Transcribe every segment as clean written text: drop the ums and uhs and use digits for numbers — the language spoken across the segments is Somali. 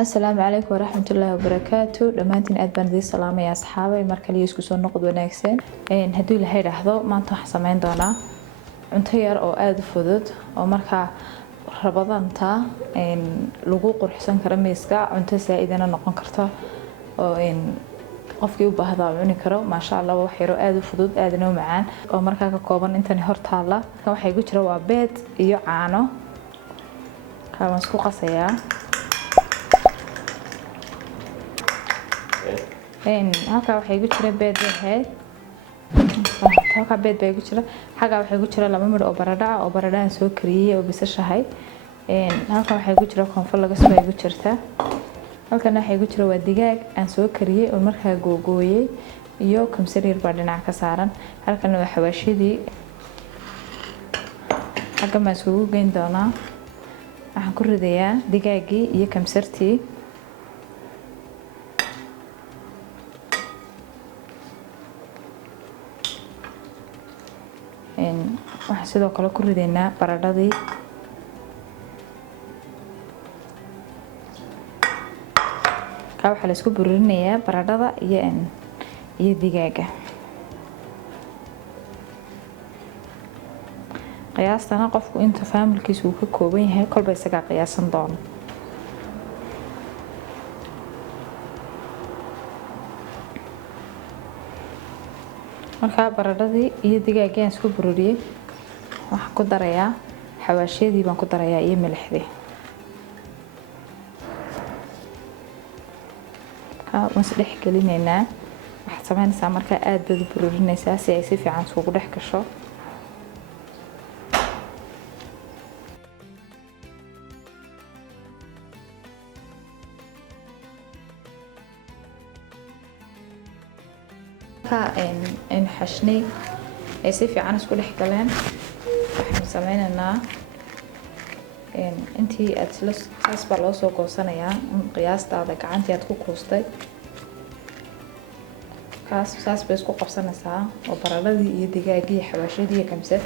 السلام عليكم ورحمة الله وبركاته دمانتين aad baan idin salaamay asxaabay markale isku soo noqod wanaagsan hadii la yiraahdo maanta waxaan sameyn doonaa cunto yar oo aad u fudud oo marka rabadanta lagu qurxsan karo miiska cunto saaidana noqon karto oo qofkii u baahdo cuni karo ma sha Allah wax yar oo aad u fudud aadna u macaan oo marka ka kooban intan hortaala waxa igu jira waa beed iyo caano ka isku qasayaa halka waxa igu jira beed yahay halka beed bay igu jira xaga waxa igu jira laba midh oo baradho aan soo kariyay oo bisashahay halka waxa igu jira koonfur laga soo igu jirta halkan waxa igu jira waa digaag aan soo kariyay oo markaa googooyay iyo kamsar yar baa dhinac ka saaran halkan waa xawaashidii xaga ma soo geyn doonaa waxaan ku ridayaa digaagii iyo kamsartii waxaan sidoo kale ku ridaynaa baradhadii ka waxa la isku burinayaa baradhada iyo digaaga qiyaastana qofku inta familkiisu uu ka kooban yahay kolba isaga qiyaasan doono marka baradhadii iyo digaagii aan isku buriyay waxaan ku darayaa xawaashiyadii baan ku darayaa iyo milixdii waan dhex gelinaynaa waxaad samaynaysaa marka aad baad u burinaysaa si ay si fiican isugu dhex gasho إن حشني يصير عن سكول حكلان إحنا سمينا إن أنتي أتلس حسب الوصو قوسنا يا قياس تاعك عنتي أتكو كوستي كاس ساس بيسكو قفصنا ساعة وبرالدي يدقاقي حواشيدي كمسة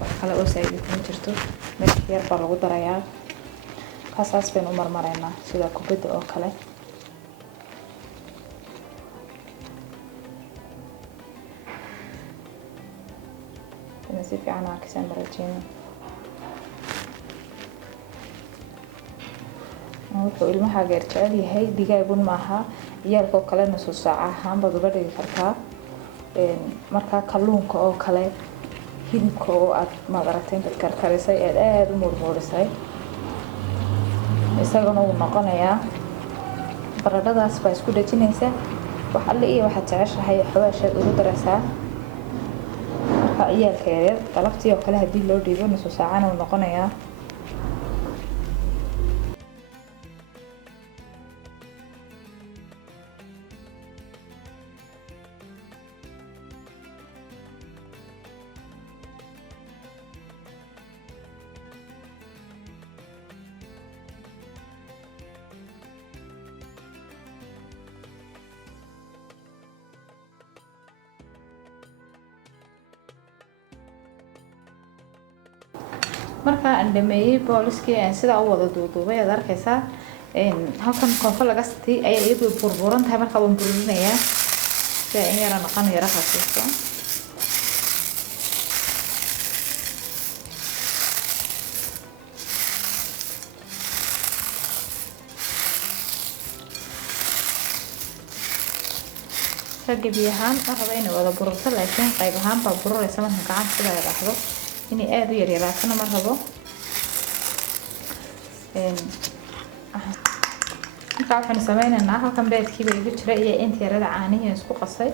وحكلا أوسايدي كنترتو مكير برغو دريا كاساس بين أمر مرينا سيدا كوبيد أو كلا نسيب في عنا كيسان برجينا wuxuu ilmaha gaar jecel yahay digaagun maaha iyalko kale nusoo saaca ahaan baad uga dhigi kartaa marka kalluunka oo kale hilibka oo aad maaragtay inta karkarisay aad u murmurisay isagana uu noqonayaa baradhadaas baa isku dhajinaysa wax alle iyo waxa jeceshahay xawaasha ugu daraysaa ciyaalka yaryar qalabtii oo kale hadii loo dhiibo nusoo saacana uu noqonayaa marka aan dhameeyay booliskii aan sida u wada duuduubay aad arkaysaa halkan koonfur laga sitay ayaa iyadu burburan tahay marka waan burburinayaa si ay yara noqon yara khasiiso biyahaan waxba inay wada bururto laakiin qayb ahaan baa bururaysa marka gacanta sida ay raxdo inay aad u yar yaraatana ma rabo marka waxaan sameynaynaa halkan beedkii baa igu jira iyo inta yarada caanihii isku qasay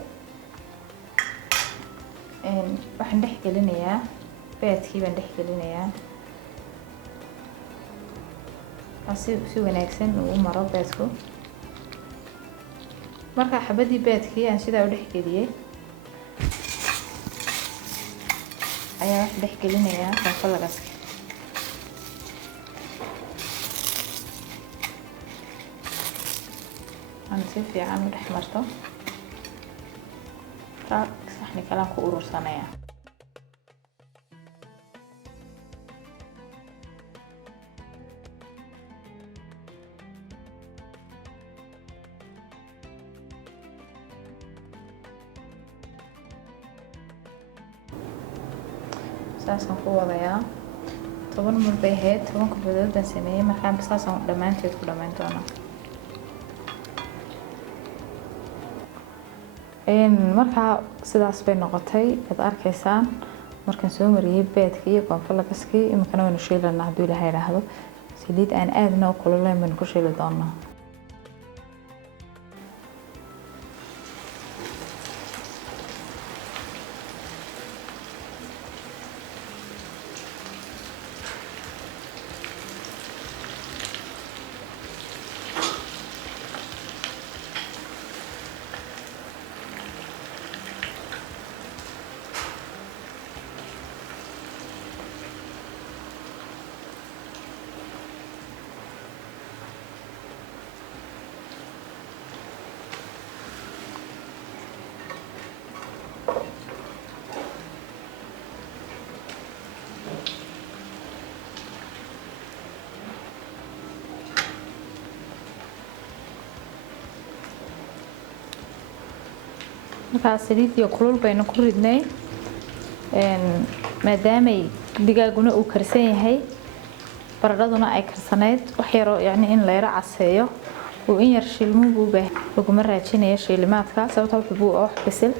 waxaan dhex gelinayaa beedkii baan dhex gelinayaa si wanaagsan uu maro beedku marka xabadii beedkii aan sidaa u dhex geliyay ayaa wax dhex gelinayaa koonfur aan si fiican u dhex marto saxni kale ku urursanaya saasan ku wadayaa 10 mul bay ahayd 10 kubadood baan sameeyay markaan saasan dhamaanteed ku dhamayn doonaa markaa sidaas bay noqotay aad arkaysaan markaan soo mariyay beedka iyo koonfurlakaskii imikana waynu shiilanaa hadduu ilaahay yidhaahdo saliid aan aadna u kululayn baynu ku shiili doonaa markaa saliid iyo kulul baynu ku ridnay maadaamay digaaguna uu karsan yahay baradhaduna ay karsaneyd wax yaro yacni in la yara caseeyo uu in yar shiilmuhu u baahan laguma raajinayo shiilimaadka sababtoo wuxuu buu wax bisil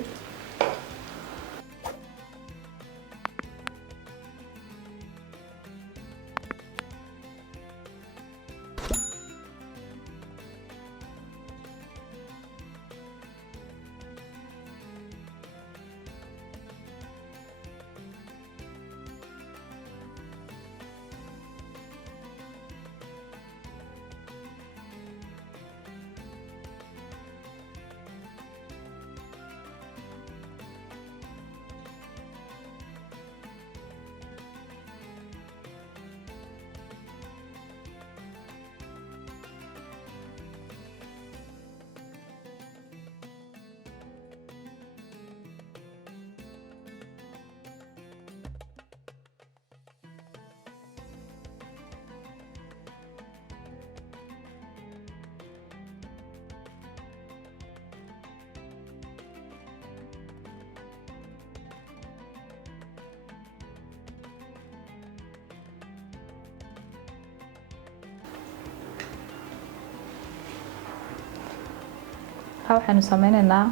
waxaanu sameynaynaa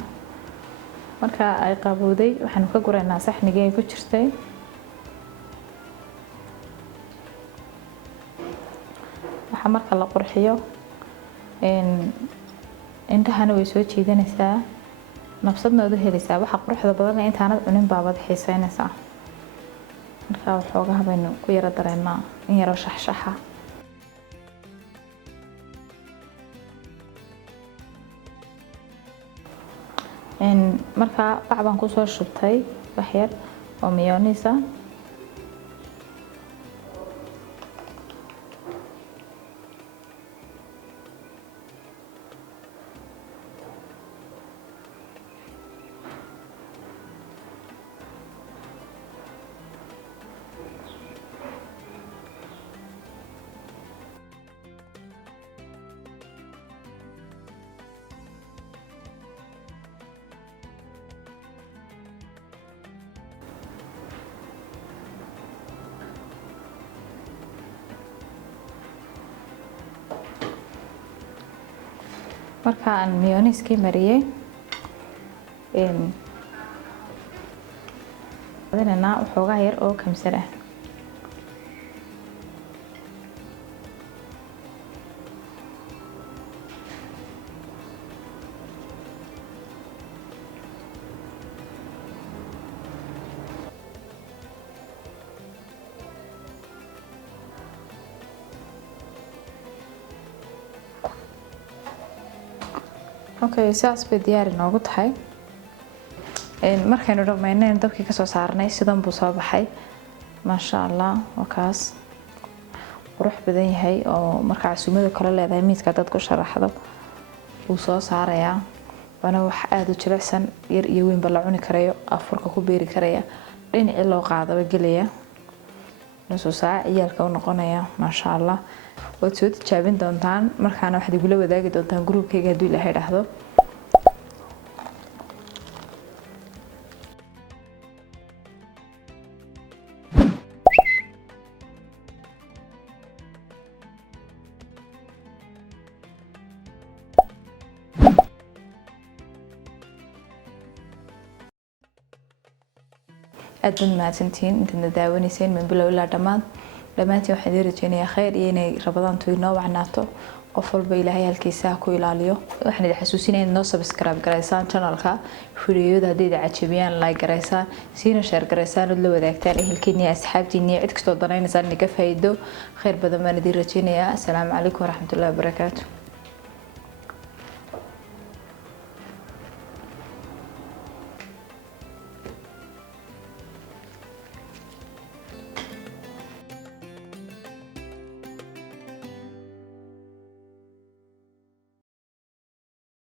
marka ay qabowday waxaanu ka guraynaa saxnigii ay ku jirtay waxa marka la qurxiyo indhahana way soo jiidanaysaa nafsadna wada helaysaa waxa quruxda badan intaanad cunin baabad xiisaynaysaa marka waxoogaa baynu ku yara dareennaa in yaro shaxshaxa markaa bac baan ku soo shubtay wax yar oo mayonnaise ah marka aan mayonnaise mariyay adana waxoogaa yar oo kamsar ah okay saas bay diyaar inoogu tahay markaynu dhammaynay dabkii ka soo saarnay sidan buu soo baxay maasha Allah waa kaas qurux badan yahay oo marka casuumada kale leedahay miiska dad ku sharaxdo uu soo saaraya wana wax aad u jilicsan yar iyo weyn bala cuni karayo afurka ku beeri karaya dhinac loo qaadaba galaya nusoo saac ciyaalka u noqonaya maasha Allah waad soo tijaabin doontaan markaana waxaad igula wadaagi doontaan groupkayga haddii Ilaahay dhaahdo aad baad mahadsantihiin intaadna daawanayseen min bilow ilaa dhammaantiin waxaan idin rajeynayaa khayr iyo inay rabadaantu inoo wacnaato qof walba ilaahay halkiisa ku ilaaliyo waxaan idin xasuusinayaa inaad noo subscribe garaysaan channelka fiidiyoda haddii idin cajabiyaan like garaysaan siina share garaysaan oo la wadaagtaan ehelkiina iyo asxaabtiina iyo cid kastoo danaynaysa inaad ka faa'iido khayr badan baan idin rajeynayaa assalaamu calaykum waraxmatullaahi wabarakaatuh